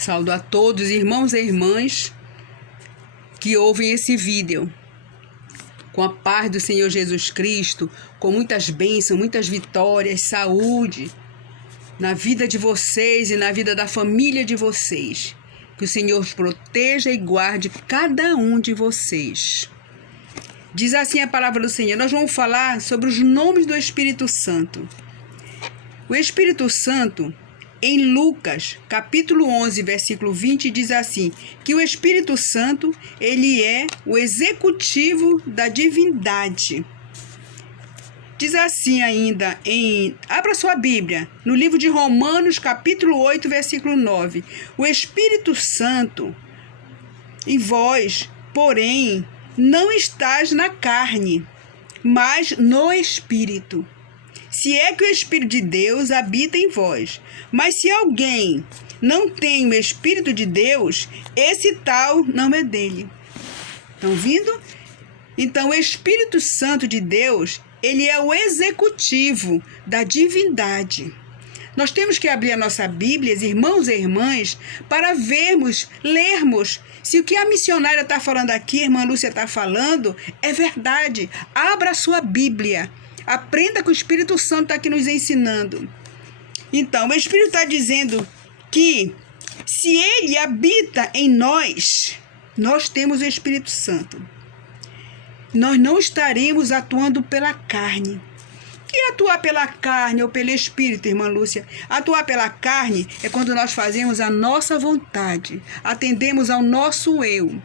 Saúdo a todos, irmãos e irmãs que ouvem esse vídeo. Com a paz do Senhor Jesus Cristo, com muitas bênçãos, muitas vitórias, saúde na vida de vocês e na vida da família de vocês. Que o Senhor os proteja e guarde cada um de vocês. Diz assim a palavra do Senhor. Nós vamos falar sobre os nomes do Espírito Santo. O Espírito Santo, em Lucas, capítulo 11, versículo 20, diz assim, que o Espírito Santo, ele é o executivo da divindade. Diz assim ainda, abra sua Bíblia, no livro de Romanos, capítulo 8, versículo 9. O Espírito Santo, em vós, porém, não estás na carne, mas no Espírito. Se é que o Espírito de Deus habita em vós. Mas se alguém não tem o Espírito de Deus, esse tal não é dele. Estão ouvindo? Então, o Espírito Santo de Deus, ele é o executivo da divindade. Nós temos que abrir a nossa Bíblia, irmãos e irmãs, para lermos se o que a missionária está falando aqui, a irmã Lúcia está falando, é verdade. Abra a sua Bíblia. Aprenda que o Espírito Santo está aqui nos ensinando. Então, o Espírito está dizendo que se ele habita em nós, nós temos o Espírito Santo. Nós não estaremos atuando pela carne. E atuar pela carne ou pelo Espírito, irmã Lúcia? Atuar pela carne é quando nós fazemos a nossa vontade, atendemos ao nosso eu.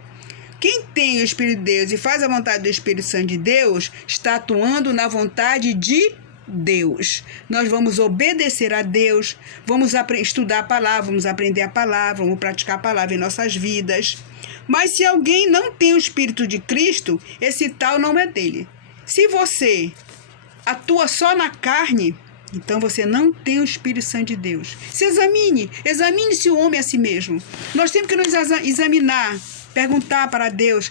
Quem tem o Espírito de Deus e faz a vontade do Espírito Santo de Deus, está atuando na vontade de Deus. Nós vamos obedecer a Deus, vamos estudar a palavra, vamos aprender a palavra, vamos praticar a palavra em nossas vidas. Mas se alguém não tem o Espírito de Cristo, esse tal não é dele. Se você atua só na carne, então você não tem o Espírito Santo de Deus. Se examine-se o homem a si mesmo. Nós temos que nos examinar, perguntar para Deus,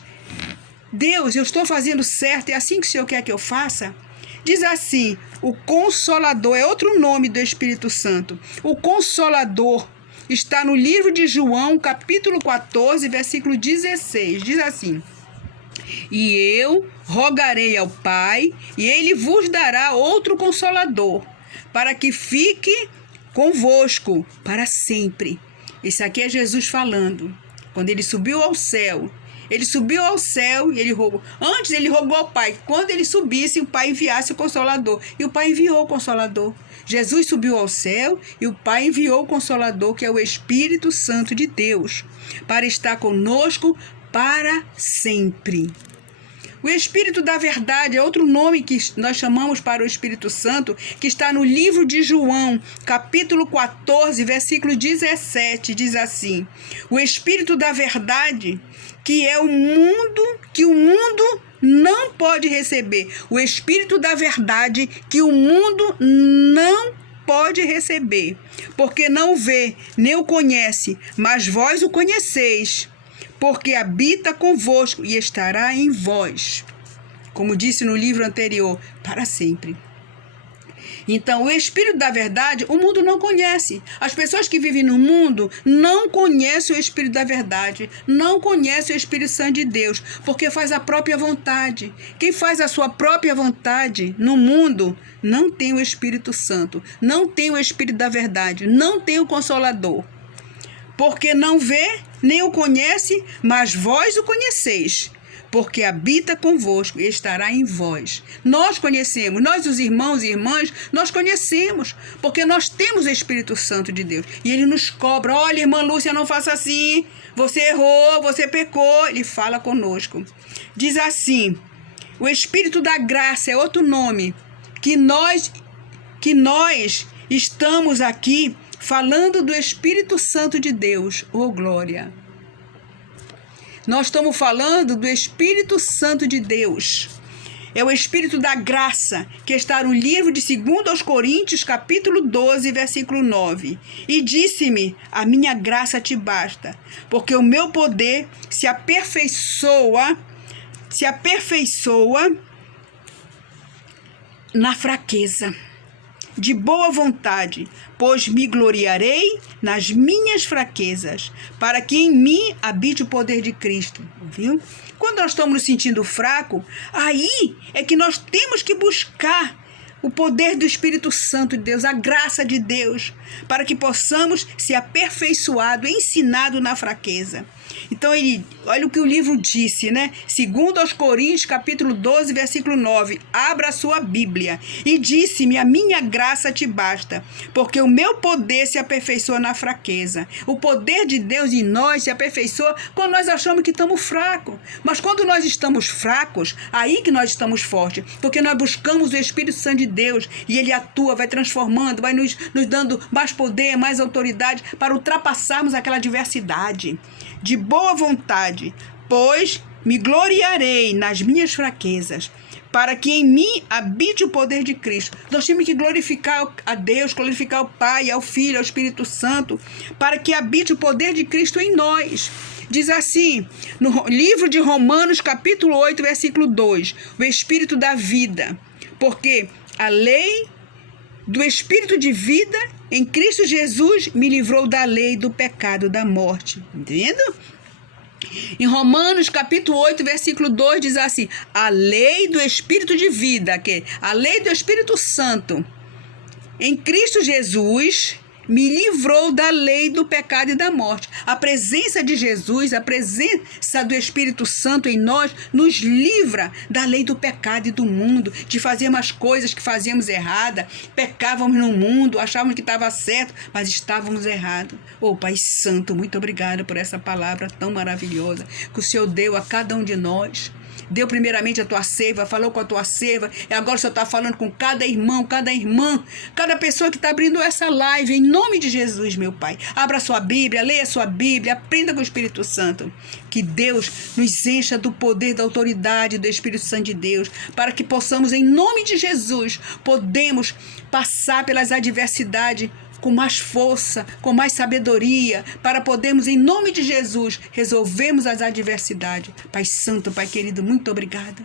Deus, eu estou fazendo certo, é assim que o Senhor quer que eu faça? Diz assim, o Consolador, é outro nome do Espírito Santo. O Consolador está no livro de João, capítulo 14, versículo 16. Diz assim, e eu rogarei ao Pai, e ele vos dará outro Consolador, para que fique convosco para sempre. Isso aqui é Jesus falando. Quando ele subiu ao céu, e ele rogou. Antes ele rogou ao Pai. Quando ele subisse, o Pai enviasse o Consolador. E o Pai enviou o Consolador. Jesus subiu ao céu e o Pai enviou o Consolador, que é o Espírito Santo de Deus, para estar conosco para sempre. O Espírito da Verdade é outro nome que nós chamamos para o Espírito Santo, que está no livro de João, capítulo 14, versículo 17, diz assim, o Espírito da Verdade, que é que o mundo não pode receber. O Espírito da Verdade que o mundo não pode receber, porque não o vê, nem o conhece, mas vós o conheceis, porque habita convosco e estará em vós. Como disse no livro anterior, para sempre. Então, o Espírito da Verdade, o mundo não conhece. As pessoas que vivem no mundo não conhecem o Espírito da Verdade, não conhecem o Espírito Santo de Deus, porque faz a própria vontade. Quem faz a sua própria vontade no mundo não tem o Espírito Santo, não tem o Espírito da Verdade, não tem o Consolador. Porque não vê, nem o conhece, mas vós o conheceis, porque habita convosco e estará em vós. Nós conhecemos, nós os irmãos e irmãs, nós conhecemos, porque nós temos o Espírito Santo de Deus. E ele nos cobra, olha, irmã Lúcia, não faça assim, você errou, você pecou. Ele fala conosco. Diz assim, o Espírito da Graça é outro nome, que nós estamos aqui falando do Espírito Santo de Deus. Oh, glória! Nós estamos falando do Espírito Santo de Deus. É o Espírito da Graça, que está no livro de 2 Coríntios, capítulo 12, versículo 9. E disse-me, a minha graça te basta, porque o meu poder se aperfeiçoa na fraqueza. de boa vontade, pois me gloriarei nas minhas fraquezas, para que em mim habite o poder de Cristo. Viu? Quando nós estamos nos sentindo fracos, aí é que nós temos que buscar o poder do Espírito Santo de Deus, a graça de Deus, para que possamos ser aperfeiçoados, ensinados na fraqueza. Então, olha o que o livro disse, né? 2 Coríntios, capítulo 12, versículo 9. Abra a sua Bíblia. E disse-me, a minha graça te basta, porque o meu poder se aperfeiçoa na fraqueza. O poder de Deus em nós se aperfeiçoa quando nós achamos que estamos fracos. Mas quando nós estamos fracos, aí que nós estamos fortes, porque nós buscamos o Espírito Santo de Deus e Ele atua, vai transformando, vai nos dando mais poder, mais autoridade para ultrapassarmos aquela adversidade. De boa vontade, pois me gloriarei nas minhas fraquezas, para que em mim habite o poder de Cristo. Nós temos que glorificar a Deus, glorificar o Pai, ao Filho, ao Espírito Santo, para que habite o poder de Cristo em nós. Diz assim, no livro de Romanos, capítulo 8, versículo 2, o Espírito da vida, porque a lei do Espírito de vida em Cristo Jesus me livrou da lei do pecado da morte. Entendendo? Em Romanos capítulo 8, versículo 2 diz assim, a lei do Espírito de vida, a lei do Espírito Santo em Cristo Jesus me livrou da lei do pecado e da morte. A presença de Jesus, a presença do Espírito Santo em nós, nos livra da lei do pecado e do mundo, de fazermos as coisas que fazíamos errada, pecávamos no mundo, achávamos que estava certo, mas estávamos errados. Pai Santo, muito obrigada por essa palavra tão maravilhosa que o Senhor deu a cada um de nós. Deu primeiramente a tua serva, falou com a tua serva, e agora o Senhor está falando com cada irmão, cada irmã, cada pessoa que está abrindo essa live, em nome de Jesus, meu Pai. Abra a sua Bíblia, leia a sua Bíblia, aprenda com o Espírito Santo. Que Deus nos encha do poder, da autoridade do Espírito Santo de Deus, para que possamos, em nome de Jesus, podemos passar pelas adversidades com mais força, com mais sabedoria, para podermos, em nome de Jesus, resolvermos as adversidades. Pai Santo, Pai querido, muito obrigada.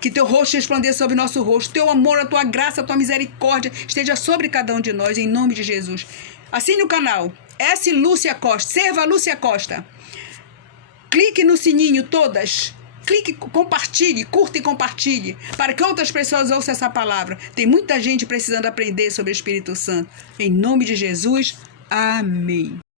Que teu rosto resplandeça sobre nosso rosto, teu amor, a tua graça, a tua misericórdia esteja sobre cada um de nós, em nome de Jesus. Assine o canal S. Lúcia Costa, Serva Lúcia Costa. Clique no sininho, todas. Clique, compartilhe, curta e compartilhe, para que outras pessoas ouçam essa palavra. Tem muita gente precisando aprender sobre o Espírito Santo. Em nome de Jesus, amém.